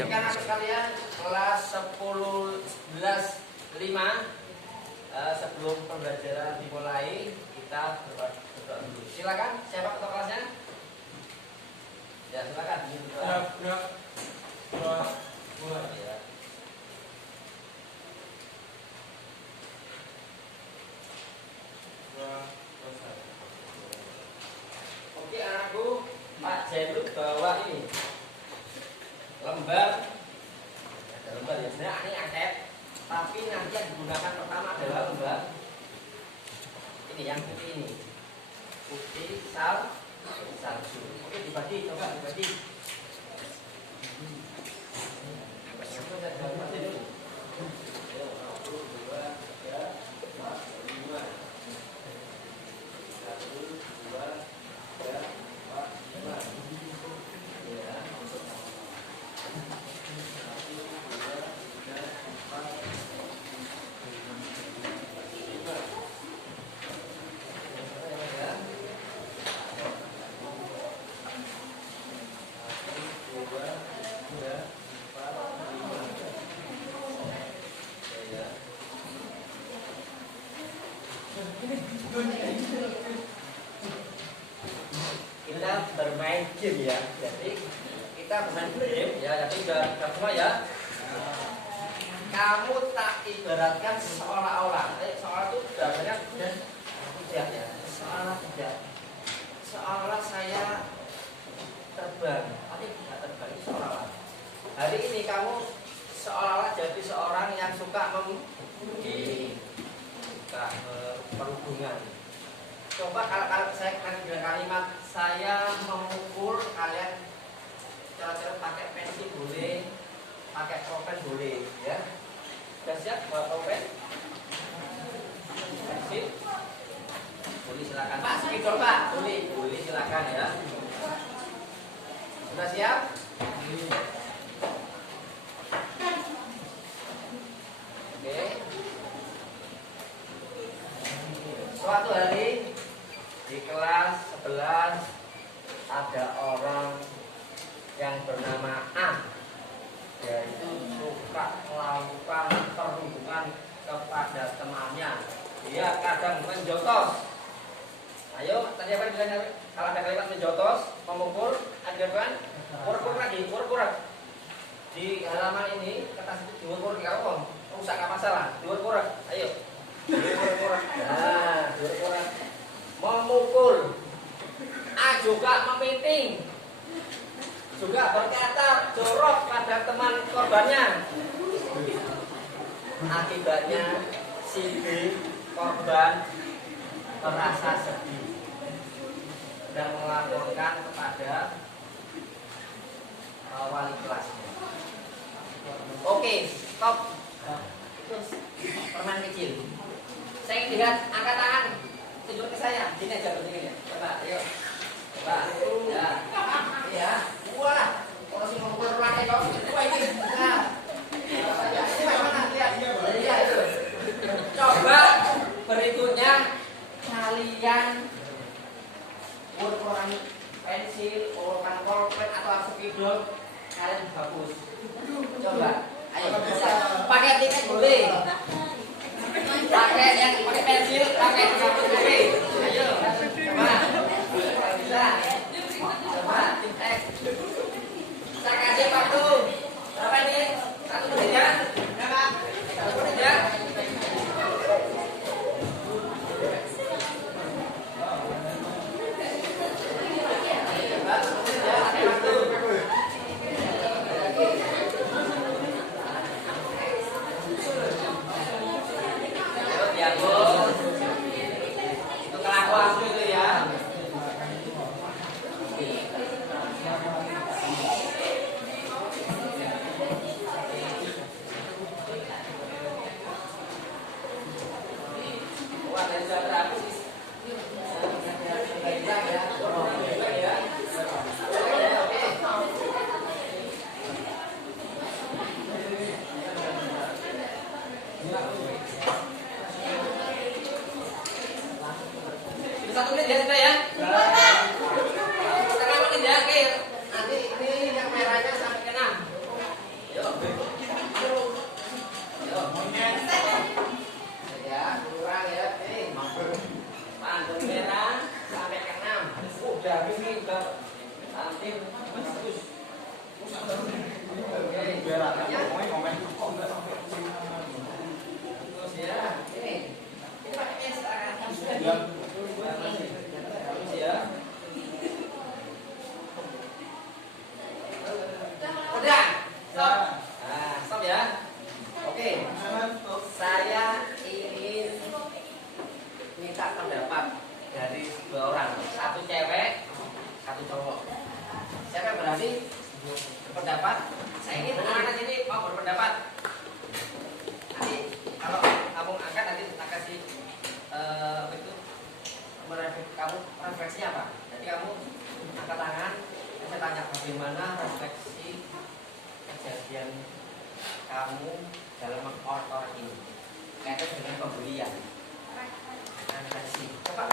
Anak sekalian kelas 10 11 5 sebelum pembelajaran dimulai kita berdoa dulu. Silakan, siapa ketua kelasnya? Ya, silakan. Mulai ya. Oke anakku, Pak Jainul bawa ini lembar, ada lembar ya, sebenarnya ini angket, tapi nanti yang digunakan pertama adalah lembar ini, yang putih ini, putih salju. Oke, dibagi, coba dibagi. Kita bermain game ya, jadi kita bermain game ya, jadi udah semua ya. Kamu tak ibaratkan seolah-olah, seolah itu banyak dan tidak ya, seolah saya terbang, tapi tidak terbang, itu seolah-olah. Hari ini kamu seolah-olah jadi seorang yang suka perhubungan. Coba kalau saya kasih bilang kalimat saya memukul, kalian cara-cara pakai pensil boleh, pakai pulpen boleh, ya. Sudah siap bawa pulpen? Pensil? Boleh silakan. Pak, spidol Pak, boleh silakan ya. Sudah siap? Oke. Suatu hari di kelas 11 ada orang yang bernama A, yaitu suka melakukan perhubungan kepada temannya. Dia kadang menjotos. Ayo, tadi apa bilangnya? Kalau ada kalimat menjotos, memukul, ada kan? Ukur lagi, ukur. Di halaman ini kertas itu diukur di kamu, rusak nggak masalah. Diukur, ayo. Diukur. Nah, diukur. Memukul. A juga memeting. Juga berkata jorok pada teman korbannya. Akibatnya si B korban merasa sedih dan melaporkan kepada wali kelasnya. Oke, stop. Itu permen kecil. Saya lihat angkat tangan. Tunjuk ke saya. Sini aja begini ya. Coba, ayo. Coba. Ya. Iya. Wah. Kalau si mau keluar pakai kau wah ini. Nah. Ini mana? Lihat. Iya itu. Coba berikutnya kalian urutan pensil, urutan pulpen atau spidol kalian bagus. Coba. Ayo. Pakai tiket boleh. Pakai yang pakai pensil, pakai sabun boleh. Ayo. Coba. Bisa. Coba tim X. Saya kasih waktu. Berapa ini? 1 menit ya. Berapa? 1 menit ya. ini anak-anak sini mau berpendapat. Nanti kalau kamu angkat nanti tak kasih apa itu kamu refleksinya apa. Jadi kamu angkat tangan, saya tanya bagaimana refleksi kejadian kamu dalam orang ini kaitan dengan pembulian. Coba.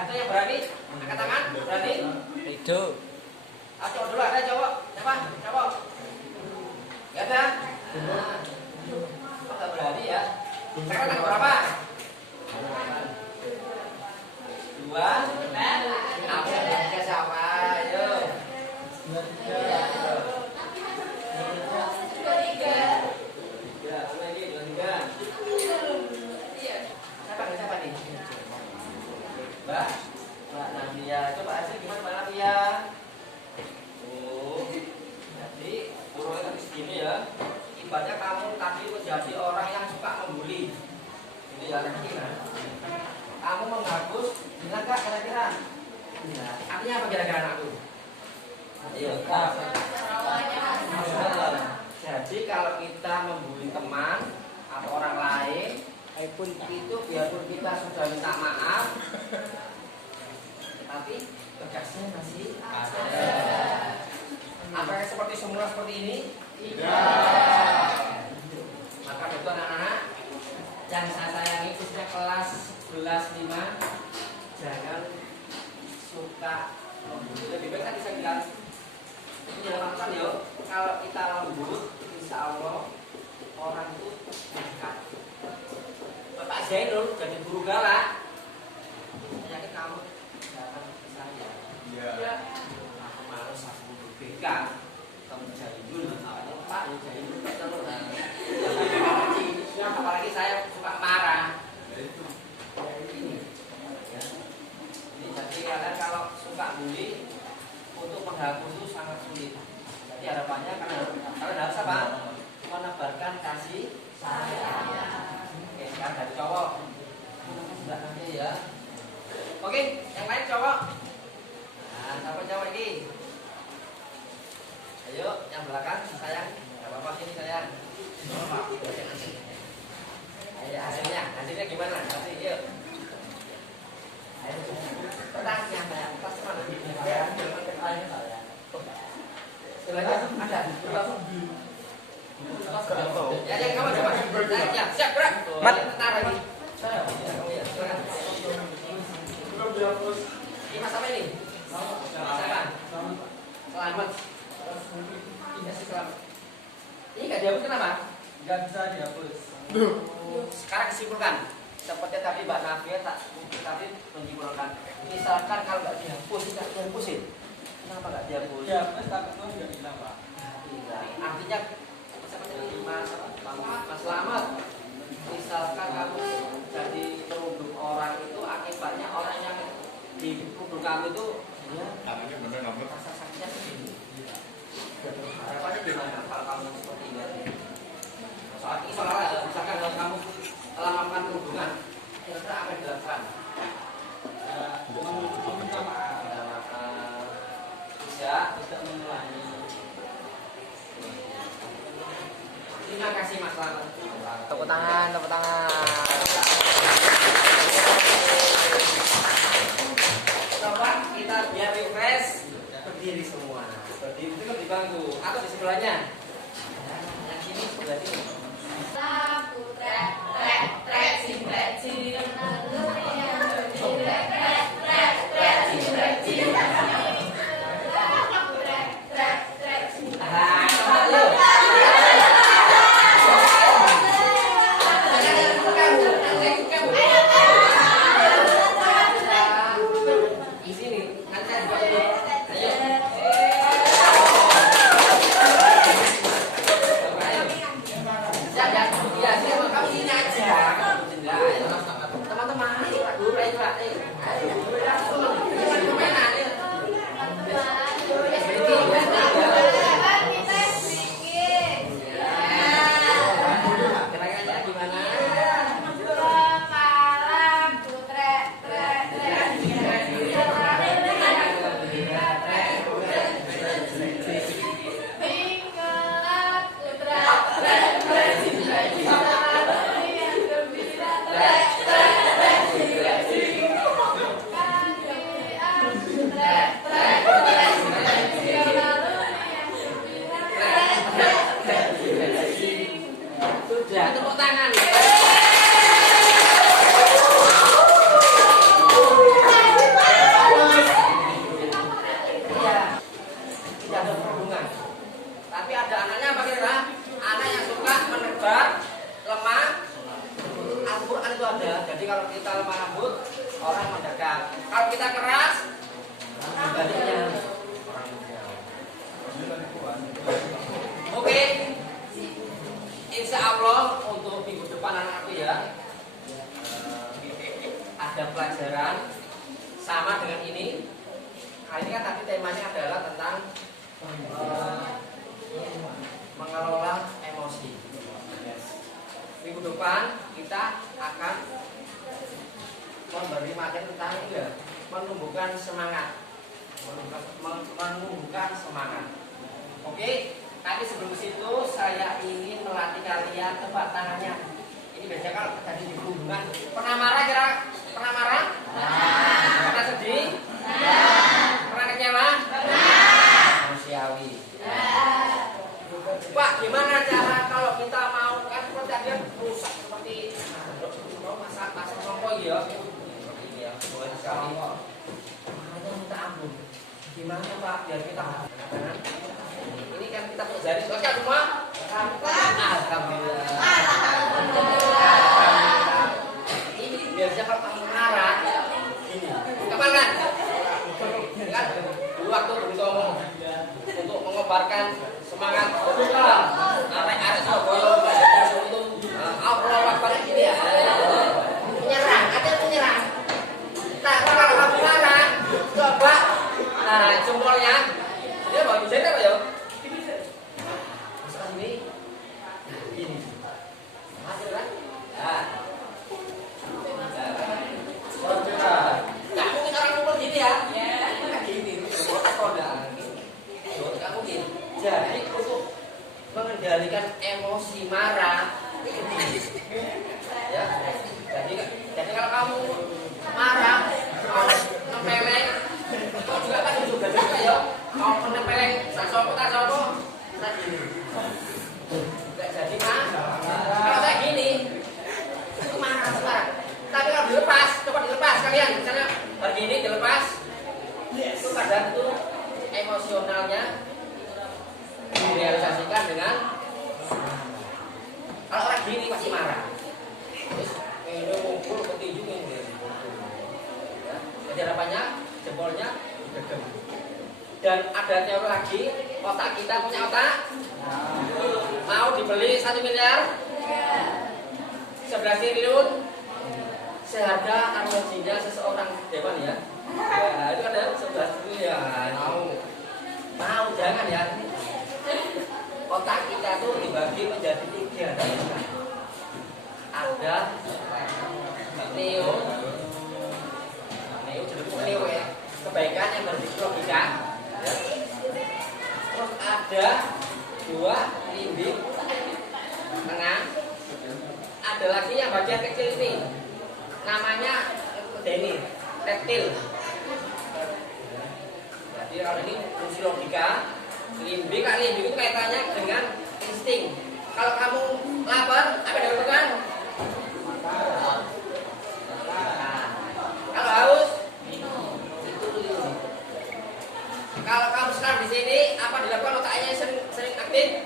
Atau yang berani angkat tangan, berani? Itu. Cowok dulu ada cowok, siapa? Cowok. Ya ada. Nah, berani ya. Sekarang tanggal berapa? 2. Apa sama? Ayo. 23. Siapa nih? Mbak Navia, coba hasil gimana Mbak Navia? Oh, jadi burungnya tadi segini ya. Ibaratnya kamu tadi menjadi orang yang suka membuli. Ini ya kira. Kamu menghapus, bilang kak kira-kira. Artinya apa kira-kira anakku? Ayo. Jadi kalau kita membuli teman atau orang lain, itu biarpun kita sudah minta maaf, tapi tegasnya masih ada. Apakah seperti semula seperti ini? Tidak. Maka itu anak-anak yang saya sayangi khususnya kelas 11-5, jangan suka membuli. Lebih baik tadi saya bilang ini dalam artian ya, kalau kita lembut, insya Allah orang itu dekat. Bapak Zainul jadi guru galak, yakin kamu datang ke saya. Iya. Aku malas aku berbeda. Kamu Zainul, awalnya Pak Zainul terus. Apalagi saya suka marah. Ini, ya. Ini jadi kalian kalau suka bully untuk menghapus itu sangat sulit. Jadi harapannya kalian harus apa? Menebarkan kasih sayang. Oke, sekarang dari cowok. Enggak nanti ya. Oke, yang lain cowok. Nah, siapa cowok ini? Ayo, yang belakang sayang. Enggak apa-apa sini sayang. Ayo, hasilnya gimana? Hasil, yuk. Ayo. Kertasnya sayang, kertas mana? Sebelahnya ada. Ya, kamu coba. Ya, siap, gerak. Mat. Taruh lagi. Ini mas apa ini? Siapa? Selamat. Ini selamat. Ini nggak dihapus kenapa? Nggak bisa dihapus. Sekarang kesimpulan. Seperti tadi Mbak Navia tadi menyimpulkan. Misalkan kalau nggak dihapus, tidak dihapusin. Kenapa nggak dihapus? Dihapus tapi itu nggak hilang Pak. Artinya seperti Mas Selamat, misalkan kamu jadi merunduk orang itu akibatnya orang yang di runduk kamu itu ya rasa sakitnya segini. Harapannya gimana kalau kamu seperti ini? Soal ini soalnya misalkan kalau kamu telah melakukan perundungan, kira-kira apa yang dilakukan? Meminta maaf, tidak mengulangi. Terima kasih Mas Selamat. Tepuk tangan, tepuk tangan. Coba kita biar refresh, berdiri semua. Berdiri itu di bangku atau di sebelahnya. Yang sini sebelah sini. Lagu trek trek trek sing trek sing trek trek trek trek sing trek sing lagu trek trek trek sing di sini. Nanti saya buat dulu. Ayo. Coba ayo. Tapi ada anaknya apa kira? Anak yang suka menebar, lemah. Al-Quran itu ada. Jadi kalau kita lemah lembut, orang mendekat. Kalau kita keras, sebaliknya. Oke. Insya Allah untuk minggu depan anak-anakku ya, ada pelajaran sama dengan ini. Kali ini kan tadi temanya adalah tentang mengelola emosi. Minggu depan kita akan memberi materi tentang ini ya, menumbuhkan semangat, menumbuhkan semangat. Oke, tapi sebelum situ saya ingin melatih kalian tebak tangannya. Ini biasanya kalau terjadi di hubungan. Pernah marah kira? Pernah marah? Pernah sedih? Pernah kecewa? Manusiawi. Pak, gimana cara kalau kita mau kan perjanjian rusak seperti masak songkok ya? Ini ya, boleh sekali. Makanya minta ampun. Gimana Pak? Biar kita ini kan kita pelajari sosial semua. Alhamdulillah. Ini biasanya kalau kamu marah, ini kapan kan? Kan dulu waktu untuk mengobarkan semangat arek-arek Surabaya itu Allah Akbar gini ya. Menyerang, ada menyerang. Nah, kalau kamu marah, coba jempolnya dia mau bisa apa ya? Ini gini. Hasil kan? Nah. Nggak mungkin orang kumpul gini ya. Gini, nggak mungkin. Jadi untuk mengendalikan emosi marah ini, ya. Jadi kalau kamu marah, mau nempeleng, juga kan juga ya. Mau nempeleng, tak sopo, nggak jadi mah. Kalau kayak gini, itu marah sekarang. Tapi kalau dilepas, coba dilepas kalian. Misalnya begini dilepas, itu kadang itu emosionalnya direalisasikan dengan kalau orang gini pasti marah. Terus ini ngumpul petinju ini. Ya, jadi harapannya jempolnya digedem. Dan ada teori lagi, otak kita punya otak. Mau dibeli 1 miliar, 11 triliun, seharga arwahnya seseorang dewan ya. Ya itu kan ada 11 triliun. Mau jangan ya. Otak kita tuh dibagi menjadi 3. Ada neo ya, kebaikan yang berpikir logika. Ya. Terus ada 2 limbik tengah. Ada lagi yang bagian kecil ini, namanya Deni, reptil. Jadi kalau ini fungsi logika. Limbik itu kaitannya dengan insting. Kalau kamu lapar, apa yang dilakukan? Kalau haus, itu. Kalau kamu sekarang di sini, apa dilakukan otaknya sering aktif?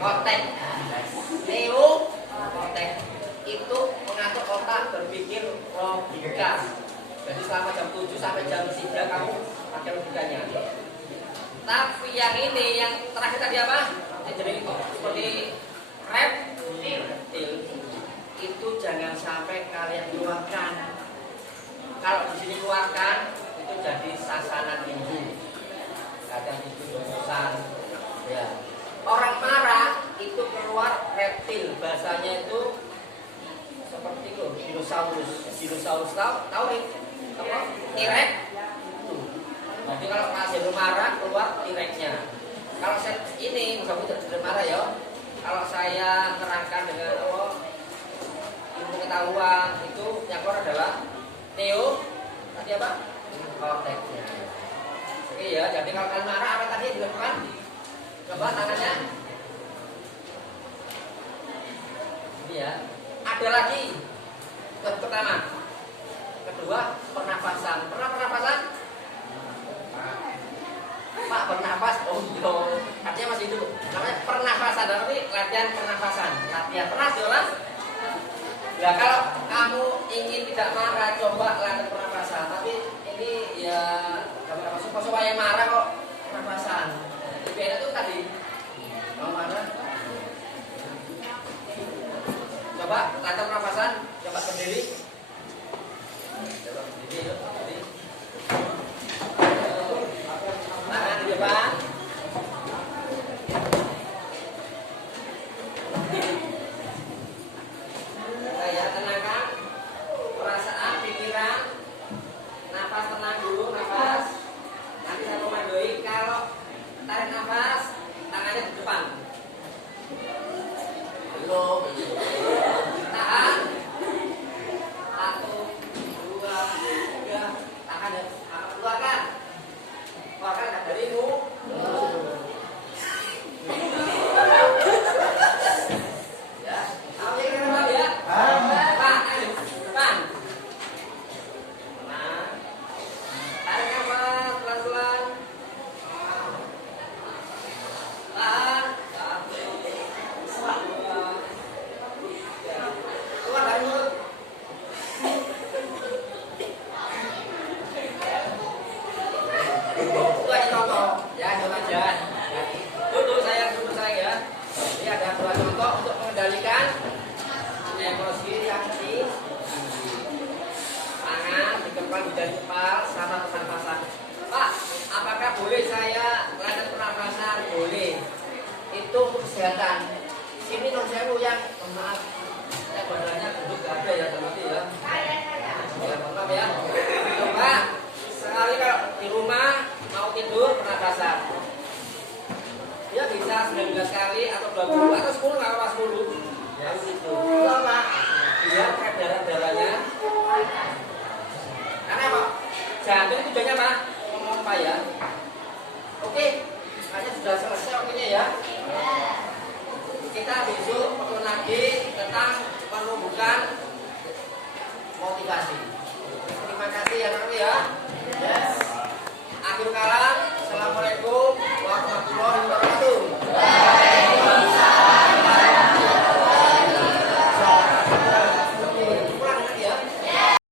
Kortek. Kortek itu mengatur otak berpikir logika. Jadi selama jam 7 sampai jam 3 kamu pakai logikanya. Tapi yang ini, yang terakhir tadi apa? Jadi seperti reptil itu jangan sampai kalian keluarkan. Kalau di sini keluarkan itu jadi sasana tinggi. Kadang itu dosan. Ya. Orang marah itu keluar reptil, bahasanya itu seperti itu, dinosaurus tahu nih? Apa? T-Rex. Jadi kalau masih marah keluar T-Rex-nya. Kalau saya ini kamu tidak marah ya. Kalau saya nerangkan dengan ilmu pengetahuan itu yang keluar adalah neo tadi apa? Korteksnya. Oke ya, jadi kalau kalian marah apa tadi dilakukan? Coba tangannya. Ini ya. Ada lagi. Pertama, kedua, pernafasan. pernafasan. Pernah pernafasan? Pak bernafas, oh iya. Artinya masih hidup. Namanya pernafasan, tapi latihan pernafasan. Latihan pernah sekolah? Ya kalau kamu ingin tidak marah, coba latihan pernafasan. Tapi ini ya supaya marah kok pernafasan. Lebih enak tuh tadi. Kalau marah, coba latihan pernafasan. Coba berdiri. Coba berdiri, yuk. Berdiri. Tangan di depan. Saya tenangkan perasaan, pikiran. Nafas tenang dulu, nafas. Nanti saya komandoi. Kalau tarik nafas, tangannya di depan. Belum. Tahan. 1, 2, 3. Tahan ya. Keluarkan. Keluarkan darimu. Ya, tahu yang kenapa ya? Pak, ayo, depan. Tenang. Tarik nafas pelan-pelan. Tahan. 1, 2, 3. Keluar dari mulut. Itu aja contoh, ya contoh aja. Dulu saya ya. Ini ada 2 contoh untuk mengendalikan emosi, reaksi. Tangan dikepal di jari kepala sama pernafasan. Pak, apakah boleh saya latihan pernafasan? Boleh. Itu untuk kesehatan. Sini non sewu yang maaf, saya badannya gendut gak ada ya teman-teman ya. Ya, maaf ya. Coba sekali kalau di rumah mau tidur pernafasan. Ya bisa 19 kali atau 20 atau 10 nggak apa 10. Ya gitu. Lama. Biar darah-darahnya. Karena apa? Jantung tujuannya apa? Memompa ya. Oke. Hanya sudah selesai waktunya ya. Kita besok perlu lagi tentang menumbuhkan motivasi. Terima kasih ya teman-teman ya.